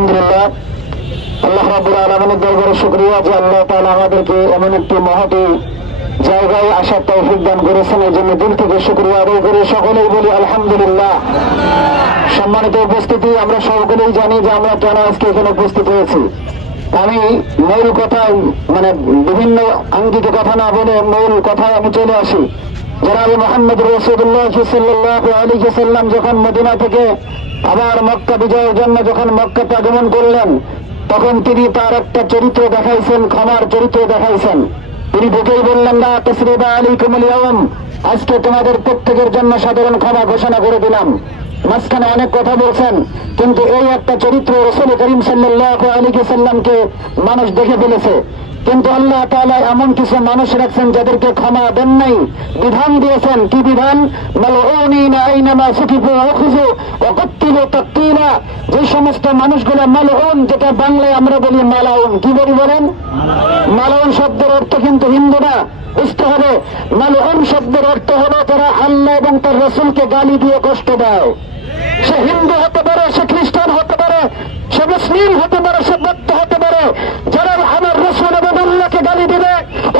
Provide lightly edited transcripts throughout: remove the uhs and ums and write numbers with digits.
আলহামদুলিল্লাহ, আল্লাহ রাব্বুল আলামিনের দরবারে শুকরিয়া যে আল্লাহ তাআলা আমাদেরকে এমন একটি মহতী জায়গায় আসার তৌফিক দান করেছেন। এই জন্য দিল থেকে শুকরিয়া আদায় করে সকলেই বলি আলহামদুলিল্লাহ। সম্মানিত উপস্থিতি, আমরা সকলেই জানি যে আমরা কেন আজকে এখানে উপস্থিত হয়েছি। আমি মূল কথায় বিভিন্ন আঙ্গিক কথা না বলে মূল কথায় আমি চলে আসি। জনাব মুহাম্মদ রাসূলুল্লাহ সাল্লাল্লাহু আলাইহি ওয়াসাল্লাম যখন মদিনা থেকে আবার মক্কা বিজয়ের জন্য যখন মক্কাতে আগমন করলেন, তখন তিনি তার একটা চরিত্র দেখাইছেন, ক্ষমার চরিত্র দেখাইছেন। তিনি ঢুকেই বললেন, লা তাসরিবা আলাইকুমুল ইয়াওম, আজকে তোমাদের প্রত্যেকের জন্য সাধারণ ক্ষমা ঘোষণা করে দিলাম। মাঝখানে অনেক কথা বলছেন, কিন্তু এই একটা চরিত্র রাসূল করিম সাল্লাল্লাহু আলাইহি ওয়াসাল্লামকে মানুষ দেখে ফেলেছে। কিন্তু আল্লাহ তাআলা এমন কিছু মানুষ রাখছেন যাদেরকে ক্ষমা দেন নাই, বিধান দিয়েছেন। কি বিধান? মালউনিনা আইনামা সুকিফু ওয়াখুযু ওয়া কাত্তিলু তাকতিলা। যে সমস্ত মানুষগুলো মালউন, যেটা বাংলায় আমরা বলি মালাউন। কি বলি বলেন? মালাউন শব্দের অর্থ কিন্তু হিন্দু না, বুঝতে হবে। মালউন শব্দের অর্থ হলো যারা আল্লাহ এবং তার রাসূলকে গালি দিয়ে কষ্ট দেয়। সে হিন্দু হতে পারে, সে খ্রিস্টান হতে পারে, সে মুসলিম হতে পারে, সে বৌদ্ধ হতে পারে। যারা আমার রাসূল এবং আল্লাহকে গালি দিবে,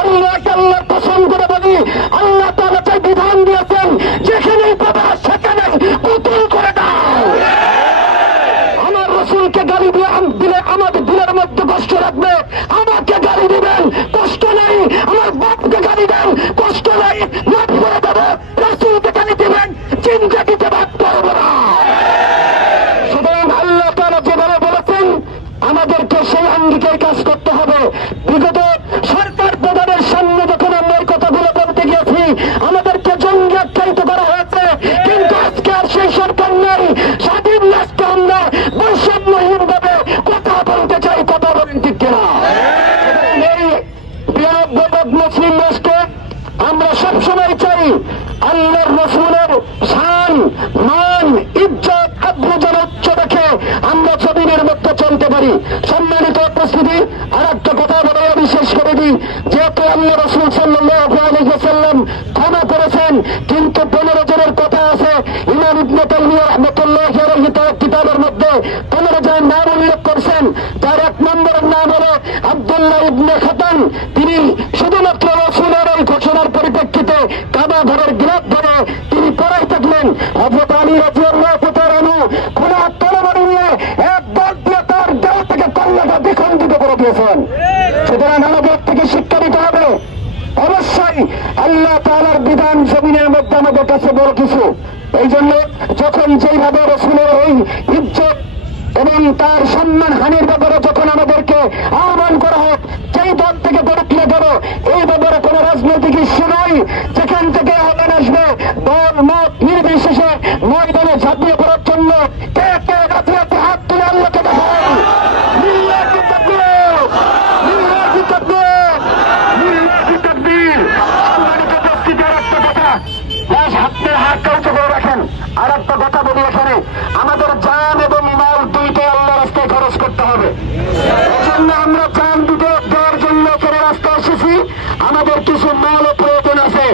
আল্লাহকে আল্লাহর কসম করে বলি, আল্লাহ তাআলা যে বিধান দিয়েছেন, যেখানেই পাবে সেখানেই উতুল করে দাও। আমার রাসূলকে গালি দিলে আমাদের দিলের মধ্যে কষ্ট রাখবে, আমাকে গালি দিবেন কষ্ট নেই, আমার বাপকে গালি দেন কষ্ট নেই, মাফ করে দেবো। রাসূলকে গালি দিবেন, জিন্দেগিতে মাফ করবো না। সুতরাং আল্লাহ তাআলা যেভাবে বলেছেন, আমাদেরকে সেই আঙ্গিকের কাজ করতে হবে। বিগত সরকার প্রধানের সামনে যখন আমরা এই কথাগুলো বলতে গিয়েছি, আমাদেরকে জঙ্গি আখ্যায়িত করা হয়েছে। কিন্তু আজকে আর সেই সরকার নেই। স্বাধীন রাষ্ট্রে আমরা বৈষম্যহীন ভাবে কথা বলতে চাই, কথা বলেন ঠিক কিনা? এই বৃহৎ মুসলিম রাষ্ট্রে আমরা সবসময় চাই আল্লাহর রাসূলের শান, মান, ইজ্জত, আব্রু যেন উচ্চ রেখে আমরা জমিনের মধ্যে চলতে পারি। সম্মানিত উপস্থিতি, আর একটা কথা বলে আমি শেষ করে দিই। যেহেতু আল্লাহ রাসূল সাল্লাল্লাহু আলাইহি ওয়াসাল্লাম ক্ষমা করেছেন, কিন্তু 15 জনের কথা আছে। ইমাম ইবনে তাইমিয়া রাহমাতুল্লাহি আলাইহি তার কিতাবের মধ্যে 15 জনের নাম উল্লেখ করছেন। তার এক নম্বরের নাম হলো আব্দুল্লাহ ইবনে খাতান। তিনি শুধুমাত্র রাসূলের এই ঘোষণার পরিপ্রেক্ষিতে কাবা ঘরের গিলাফ ধরে তিনি পড়াই থাকলেন। হযরত আলী রাদিয়াল্লাহু তাআলা আনহু খোলা তরবারি নিয়ে এক দল দিয়ে তার দেহ থেকে কল্লাটা দ্বিখণ্ডিত করে দিয়েছেন। সুতরাং আমাদের থেকে শিক্ষা দিতে হবে। অবশ্যই আল্লাহ তাআলার বিধান জমিনের মধ্যে আমাদের কাছে বড় কিছু। এই জন্য যখন যেইভাবে রাসূলের এই ইজ্জত এবং তার সম্মান হানির ব্যাপারে যখন আমাদেরকে আহ্বান করা হোক, যেই দল থেকে পরীক্ষা দেবো, এই ব্যাপারে কোন রাজনৈতিক ইস্যু নয়। যেখান থেকে আহ্বান আসবে, দল মত নির্বিশেষে ময়দানে ঝাঁপিয়ে পড়ার জন্য কে কে রাতে হাত তুলে আল্লাহকে দেখায়। লিল্লাহি তাকবীর, লিল্লাহি তাকবীর, লিল্লাহি তাকবীর। সম্মানিত উপস্থিতি, আর একটা কথা, হাতে হাত কাউকে করে রাখেন। আর একটা কথা বলি, এখানে আমাদের জান এবং মাল দুইটাই আল্লাহ রাস্তায় খরচ করতে হবে। এই জন্য আমরা জান দেওয়ার জন্য এখানে রাস্তায় এসেছি। আমাদের কিছু মালও প্রয়োজন আছে।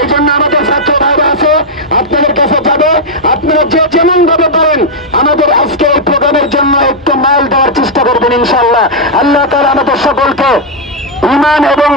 এই জন্য আমাদের ছাত্র ভাইরা আছে, আপনাদের কাছে যাবে। আপনারা যে যেমন ভাবে পারেন আমাদের আজকে এই প্রোগ্রামের জন্য একটু মাল দেওয়ার চেষ্টা করবেন ইনশাআল্লাহ। আল্লাহ তাআলা আমাদের সকলকে ঈমান এবং